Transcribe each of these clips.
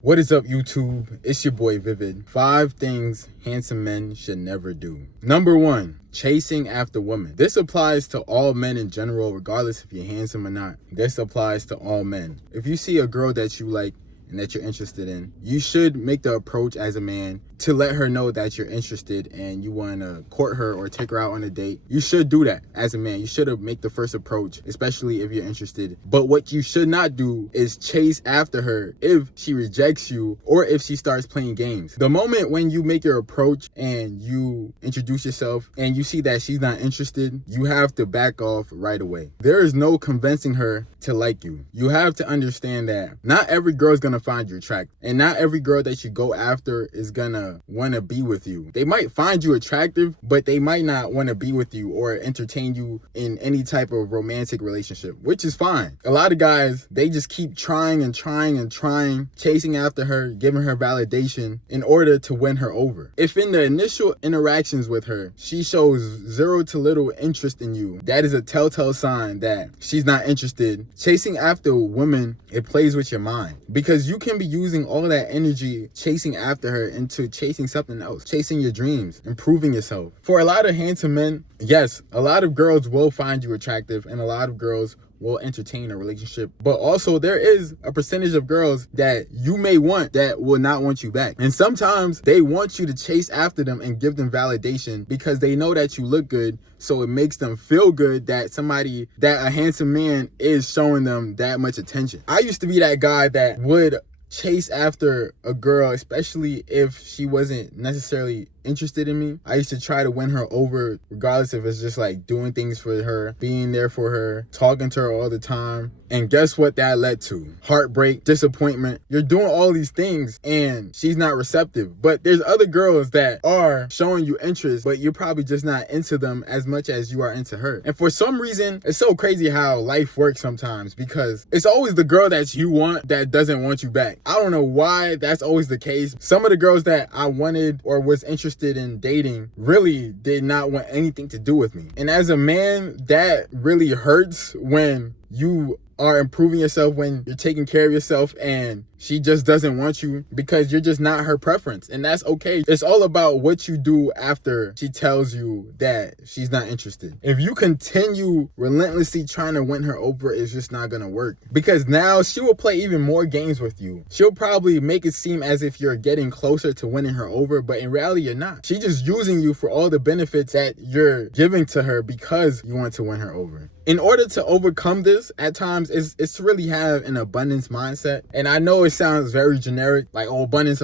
What is up, YouTube? It's your boy Vivid. 5 things handsome men should never do. Number 1, chasing after women. This applies to all men in general, regardless if you're handsome or not. This applies to all men. If you see a girl that you like and that you're interested in, you should make the approach as a man to let her know that you're interested and you want to court her or take her out on a date. You should do that as a man. You should have make the first approach, especially if you're interested. But what you should not do is chase after her if she rejects you or if she starts playing games. The moment when you make your approach and you introduce yourself and you see that she's not interested, you have to back off right away. There is no convincing her to like you. You have to understand that not every girl is gonna find you attractive, and not every girl that you go after is gonna want to be with you. They might find you attractive, but they might not want to be with you or entertain you in any type of romantic relationship, which is fine. A lot of guys, they just keep trying and trying and trying, chasing after her, giving her validation in order to win her over. If in the initial interactions with her, she shows zero to little interest in you, that is a telltale sign that she's not interested. Chasing after women, it plays with your mind, because you can be using all that energy chasing after her into chasing something else, chasing your dreams, improving yourself. For a lot of handsome men, yes, a lot of girls will find you attractive and a lot of girls will entertain a relationship, but also there is a percentage of girls that you may want that will not want you back. And sometimes they want you to chase after them and give them validation because they know that you look good, so it makes them feel good that a handsome man is showing them that much attention. I used to be that guy that would chase after a girl, especially if she wasn't necessarily interested in me. I used to try to win her over, regardless if it's just like doing things for her, being there for her, talking to her all the time. And guess what that led to? Heartbreak, disappointment. You're doing all these things and she's not receptive. But there's other girls that are showing you interest, but you're probably just not into them as much as you are into her. And for some reason, it's so crazy how life works sometimes, because it's always the girl that you want that doesn't want you back. I don't know why that's always the case. Some of the girls that I wanted or was interested in dating really did not want anything to do with me. And as a man, that really hurts when you are improving yourself, when you're taking care of yourself and she just doesn't want you because you're just not her preference. And that's okay. It's all about what you do after she tells you that she's not interested. If you continue relentlessly trying to win her over, it's just not gonna work, because now she will play even more games with you. She'll probably make it seem as if you're getting closer to winning her over, but in reality you're not. She's just using you for all the benefits that you're giving to her because you want to win her over. In order to overcome this, at times, it's to really have an abundance mindset. And I know it sounds very generic, like, oh, abundance.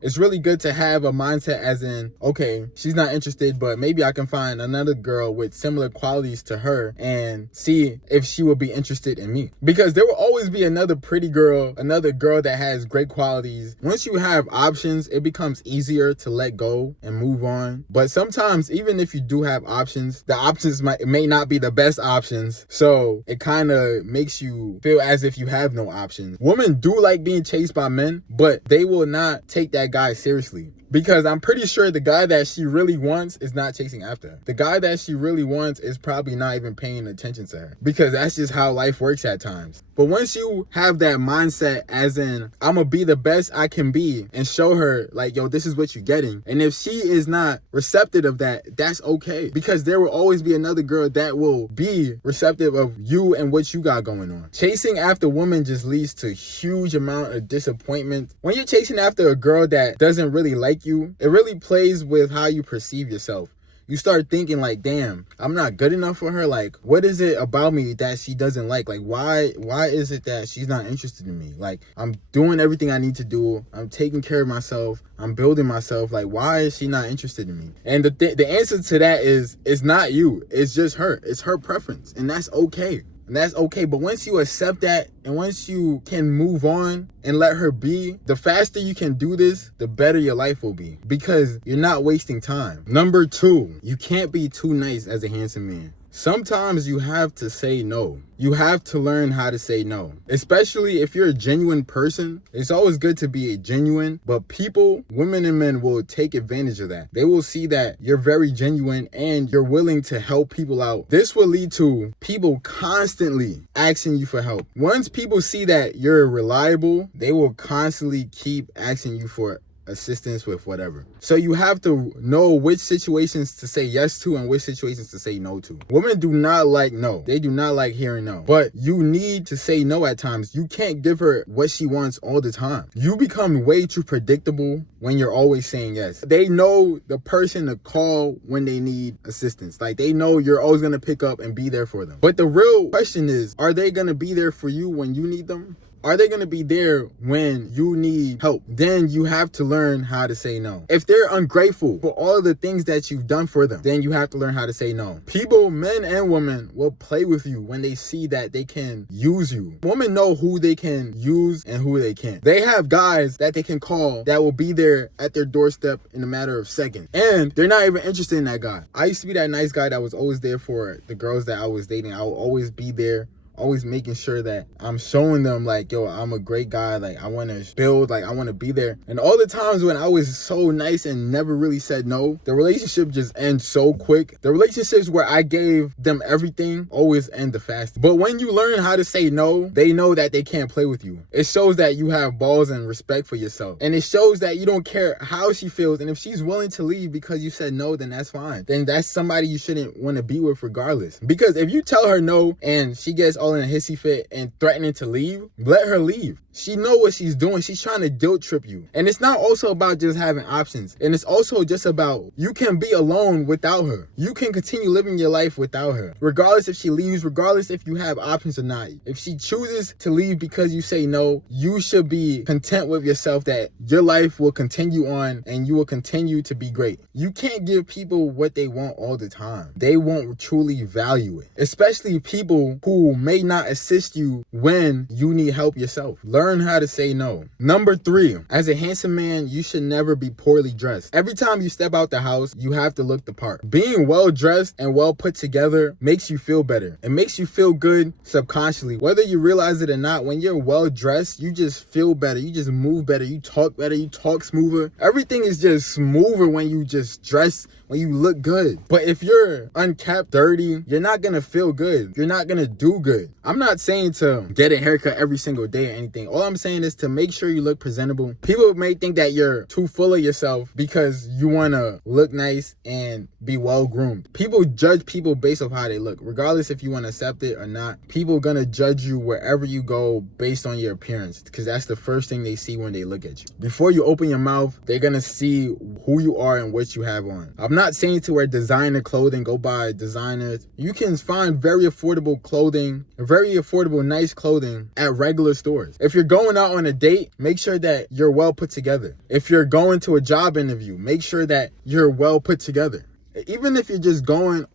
It's really good to have a mindset as in, okay, she's not interested, but maybe I can find another girl with similar qualities to her and see if she will be interested in me. Because there will always be another pretty girl, another girl that has great qualities. Once you have options, it becomes easier to let go and move on. But sometimes, even if you do have options, the options may not be the best options, so it kind of makes you feel as if you have no options. Women do like being chased by men, but they will not take that guy seriously, because I'm pretty sure the guy that she really wants is not chasing after her. The guy that she really wants is probably not even paying attention to her, because that's just how life works at times. But once you have that mindset as in, I'm gonna be the best I can be and show her like, yo, this is what you're getting. And if she is not receptive of that, that's okay, because there will always be another girl that will be receptive of you and what you got going on. Chasing after women just leads to huge amount of disappointment. When you're chasing after a girl that doesn't really like you, it really plays with how you perceive yourself. You start thinking like, damn, I'm not good enough for her. Like, what is it about me that she doesn't like? Like, why is it that she's not interested in me? Like, I'm doing everything I need to do. I'm taking care of myself. I'm building myself. Like, why is she not interested in me? And the answer to that is, it's not you. It's just her. It's her preference. And that's okay. And that's okay. But once you accept that, and once you can move on and let her be, the faster you can do this, the better your life will be, because you're not wasting time. Number 2, you can't be too nice as a handsome man. Sometimes you have to say no. You have to learn how to say no. Especially if you're a genuine person. It's always good to be genuine, but people, women and men, will take advantage of that. They will see that you're very genuine and you're willing to help people out. This will lead to people constantly asking you for help. Once people see that you're reliable, they will constantly keep asking you for assistance with whatever. So you have to know which situations to say yes to and which situations to say no to. Women do not like no. They do not like hearing no. But you need to say no at times. You can't give her what she wants all the time. You become way too predictable when you're always saying yes. They know the person to call when they need assistance. Like, they know you're always going to pick up and be there for them. But the real question is, are they going to be there for you when you need them? Are they going to be there when you need help? Then you have to learn how to say no. If they're ungrateful for all of the things that you've done for them, then you have to learn how to say no. People, men and women, will play with you when they see that they can use you. Women know who they can use and who they can't. They have guys that they can call that will be there at their doorstep in a matter of seconds. And they're not even interested in that guy. I used to be that nice guy that was always there for the girls that I was dating. I would always be there, always making sure that I'm showing them, like, yo, I'm a great guy. Like, I want to build, like, I want to be there. And all the times when I was so nice and never really said no, the relationship just ends so quick. The relationships where I gave them everything always end the fastest. But when you learn how to say no, they know that they can't play with you. It shows that you have balls and respect for yourself. And it shows that you don't care how she feels. And if she's willing to leave because you said no, then that's fine. Then that's somebody you shouldn't want to be with regardless. Because if you tell her no and she gets all in a hissy fit and threatening to leave, let her leave. She know what she's doing. She's trying to guilt trip you. And it's not also about just having options. And it's also just about, you can be alone without her. You can continue living your life without her. Regardless if she leaves, regardless if you have options or not. If she chooses to leave because you say no, you should be content with yourself that your life will continue on and you will continue to be great. You can't give people what they want all the time. They won't truly value it. Especially people who may not assist you when you need help yourself. Learn how to say no. Number 3, as a handsome man, you should never be poorly dressed. Every time you step out the house, you have to look the part. Being well dressed and well put together makes you feel better. It makes you feel good subconsciously. Whether you realize it or not, when you're well dressed, you just feel better. You just move better. You talk better. You talk smoother. Everything is just smoother when you just dress, when you look good. But if you're unkept, dirty, you're not gonna feel good. You're not gonna do good. I'm not saying to get a haircut every single day or anything. All I'm saying is to make sure you look presentable. People may think that you're too full of yourself because you wanna look nice and be well groomed. People judge people based off how they look. Regardless if you wanna accept it or not, people gonna judge you wherever you go based on your appearance, because that's the first thing they see when they look at you. Before you open your mouth, they're gonna see who you are and what you have on. I'm not saying to wear designer clothing, go buy designers. You can find very affordable clothing, very affordable, nice clothing at regular stores. If you're going out on a date, make sure that you're well put together. If you're going to a job interview, make sure that you're well put together. Even if you're just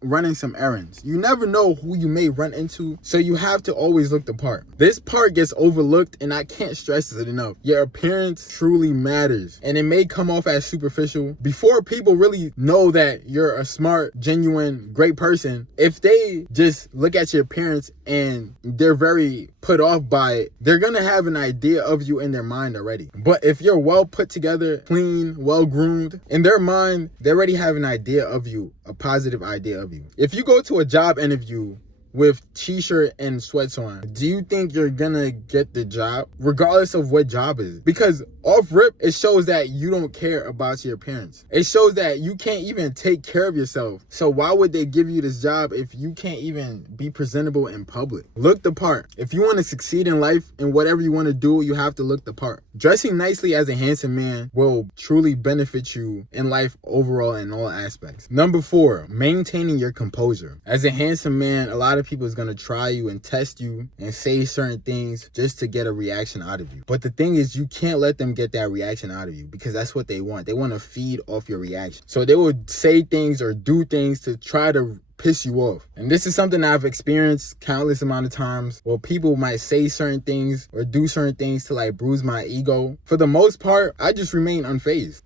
running some errands, you never know who you may run into, so you have to always look the part. This part gets overlooked, and I can't stress it enough. Your appearance truly matters, and it may come off as superficial. Before people really know that you're a smart, genuine, great person, if they just look at your appearance and they're very put off by it, they're gonna have an idea of you in their mind already. But if you're well put together, clean, well groomed, in their mind, they already have an idea of you, a positive idea of you. If you go to a job interview with t-shirt and sweats on, do you think you're gonna get the job regardless of what job it is? Because off rip, it shows that you don't care about your appearance. It shows that you can't even take care of yourself. So why would they give you this job if you can't even be presentable in public? Look the part. If you want to succeed in life and whatever you want to do, you have to look the part. Dressing nicely as a handsome man will truly benefit you in life overall in all aspects. Number 4, maintaining your composure. As a handsome man, a lot of people is going to try you and test you and say certain things just to get a reaction out of you. But the thing is, you can't let them get that reaction out of you, because that's what they want. They want to feed off your reaction. So they will say things or do things to try to piss you off. And this is something I've experienced countless amount of times where people might say certain things or do certain things to like bruise my ego. For the most part, I just remain unfazed.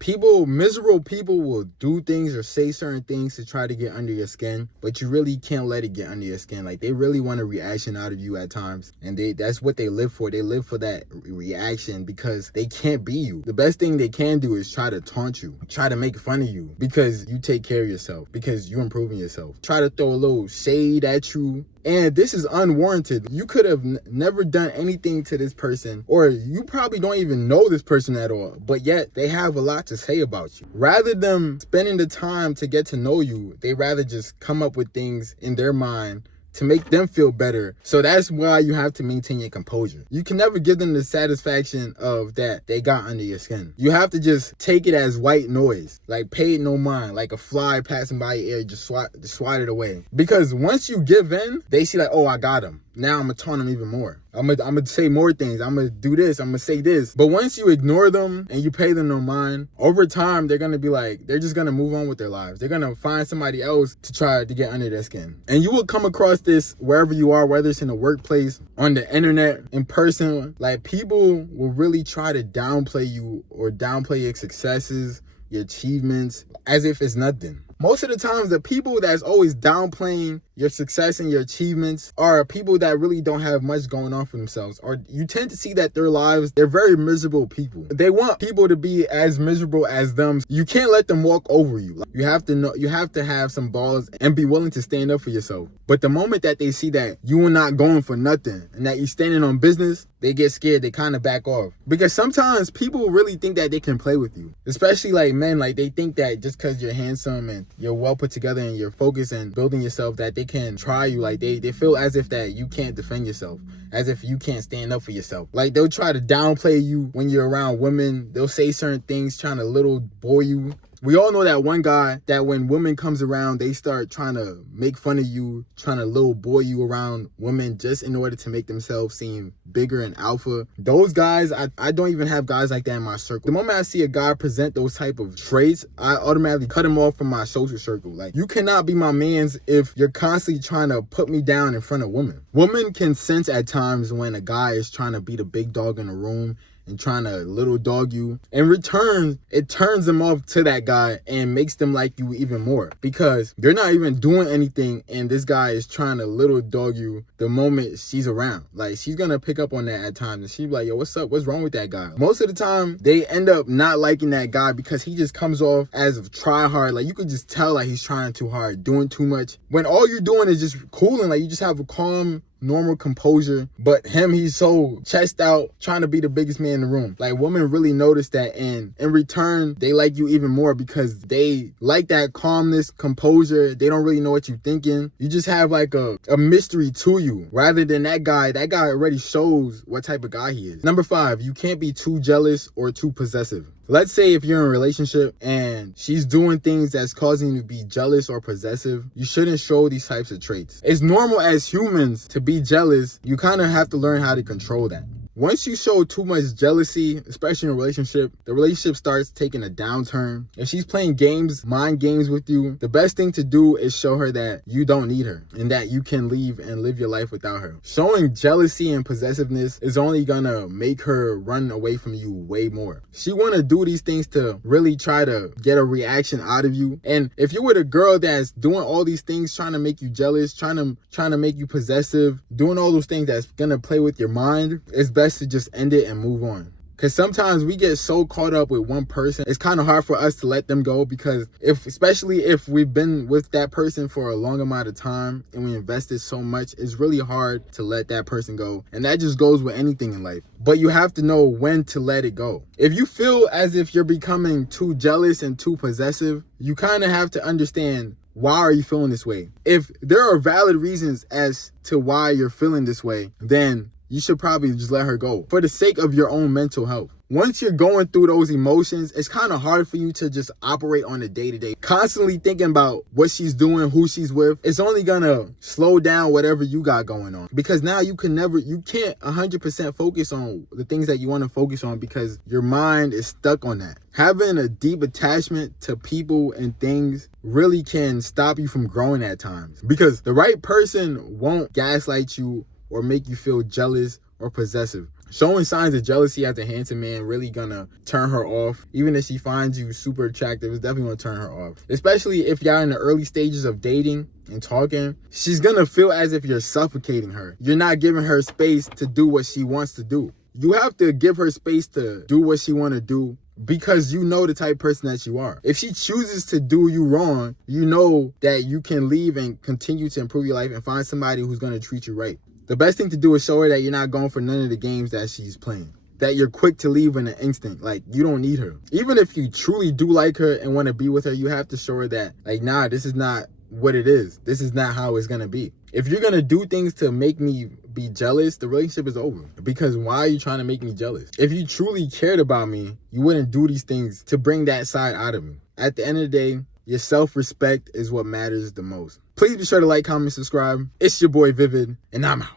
Miserable people will do things or say certain things to try to get under your skin, but you really can't let it get under your skin. Like, they really want a reaction out of you at times, and that's what they live for. They live for that reaction because they can't be you. The best thing they can do is try to taunt you, try to make fun of you because you take care of yourself, because you're improving yourself. Try to throw a little shade at you. And this is unwarranted. You could have never done anything to this person, or you probably don't even know this person at all, but yet they have a lot to say about you. Rather than spending the time to get to know you, they rather just come up with things in their mind to make them feel better. So that's why you have to maintain your composure. You can never give them the satisfaction of that they got under your skin. You have to just take it as white noise, like pay it no mind, like a fly passing by your ear, just swat it away. Because once you give in, they see like, oh, I got him. Now I'm gonna taunt them even more. I'm gonna say more things. I'm gonna do this. I'm gonna say this. But once you ignore them and you pay them no mind, over time, they're gonna be like, they're just gonna move on with their lives. They're gonna find somebody else to try to get under their skin. And you will come across this wherever you are, whether it's in the workplace, on the internet, in person. Like, people will really try to downplay you or downplay your successes, your achievements, as if it's nothing. Most of the times, the people that's always downplaying your success and your achievements are people that really don't have much going on for themselves. Or you tend to see that their lives, they're very miserable people. They want people to be as miserable as them. You can't let them walk over you. You have to know, you have to have some balls and be willing to stand up for yourself. But the moment that they see that you are not going for nothing and that you're standing on business, they get scared. They kind of back off. Because sometimes people really think that they can play with you. Especially like men, like they think that just because you're handsome and you're well put together and you're focused and building yourself, that they can try you. Like they feel as if that you can't defend yourself, as if you can't stand up for yourself. Like, they'll try to downplay you when you're around women. They'll say certain things trying to little boy you. We all know that one guy that when women comes around, they start trying to make fun of you, trying to little boy you around women just in order to make themselves seem bigger and alpha. Those guys, I don't even have guys like that in my circle. The moment I see a guy present those type of traits, I automatically cut him off from my social circle. Like, you cannot be my mans if you're constantly trying to put me down in front of women. Women can sense at times when a guy is trying to be the big dog in the room and trying to little dog you. In return, it turns them off to that guy and makes them like you even more, because they're not even doing anything and this guy is trying to little dog you the moment she's around. Like, she's gonna pick up on that at times and she's like, yo, what's up? What's wrong with that guy? Most of the time, they end up not liking that guy because he just comes off as a try hard. Like, you could just tell like he's trying too hard, doing too much, when all you're doing is just cooling. Like, you just have a calm, normal composure, but him, he's so chest out, trying to be the biggest man in the room. Like, women really notice that, and in return, they like you even more because they like that calmness, composure. They don't really know what you're thinking. You just have like a mystery to you, rather than that guy. That guy already shows what type of guy he is. Number 5, you can't be too jealous or too possessive. Let's say if you're in a relationship and she's doing things that's causing you to be jealous or possessive, you shouldn't show these types of traits. It's normal as humans to be jealous. You kind of have to learn how to control that. Once you show too much jealousy, especially in a relationship, the relationship starts taking a downturn. If she's playing games, mind games with you, the best thing to do is show her that you don't need her and that you can leave and live your life without her. Showing jealousy and possessiveness is only gonna make her run away from you way more. She wanna do these things to really try to get a reaction out of you. And if you're with a girl that's doing all these things, trying to make you jealous, trying to make you possessive, doing all those things that's gonna play with your mind, it's best to just end it and move on. Because sometimes we get so caught up with one person, it's kind of hard for us to let them go, because especially if we've been with that person for a long amount of time and we invested so much, it's really hard to let that person go. And that just goes with anything in life. But you have to know when to let it go. If you feel as if you're becoming too jealous and too possessive, you kind of have to understand, why are you feeling this way? If there are valid reasons as to why you're feeling this way, then you should probably just let her go for the sake of your own mental health. once you're going through those emotions, it's kind of hard for you to just operate on a day-to-day. Constantly thinking about what she's doing, who she's with, it's only gonna slow down whatever you got going on. Because now you can't 100% focus on the things that you want to focus on because your mind is stuck on that. Having a deep attachment to people and things really can stop you from growing at times. Because the right person won't gaslight you or make you feel jealous or possessive. Showing signs of jealousy as a handsome man really gonna turn her off. Even if she finds you super attractive, it's definitely gonna turn her off. Especially if y'all in the early stages of dating and talking, she's gonna feel as if you're suffocating her. You're not giving her space to do what she wants to do. You have to give her space to do what she wanna do because you know the type of person that you are. If she chooses to do you wrong, you know that you can leave and continue to improve your life and find somebody who's gonna treat you right. The best thing to do is show her that you're not going for none of the games that she's playing. That you're quick to leave in an instant. Like, you don't need her. Even if you truly do like her and want to be with her, you have to show her that, like, nah, this is not what it is. This is not how it's going to be. If you're going to do things to make me be jealous, the relationship is over. Because why are you trying to make me jealous? If you truly cared about me, you wouldn't do these things to bring that side out of me. At the end of the day, your self-respect is what matters the most. Please be sure to like, comment, subscribe. It's your boy Vivid, and I'm out.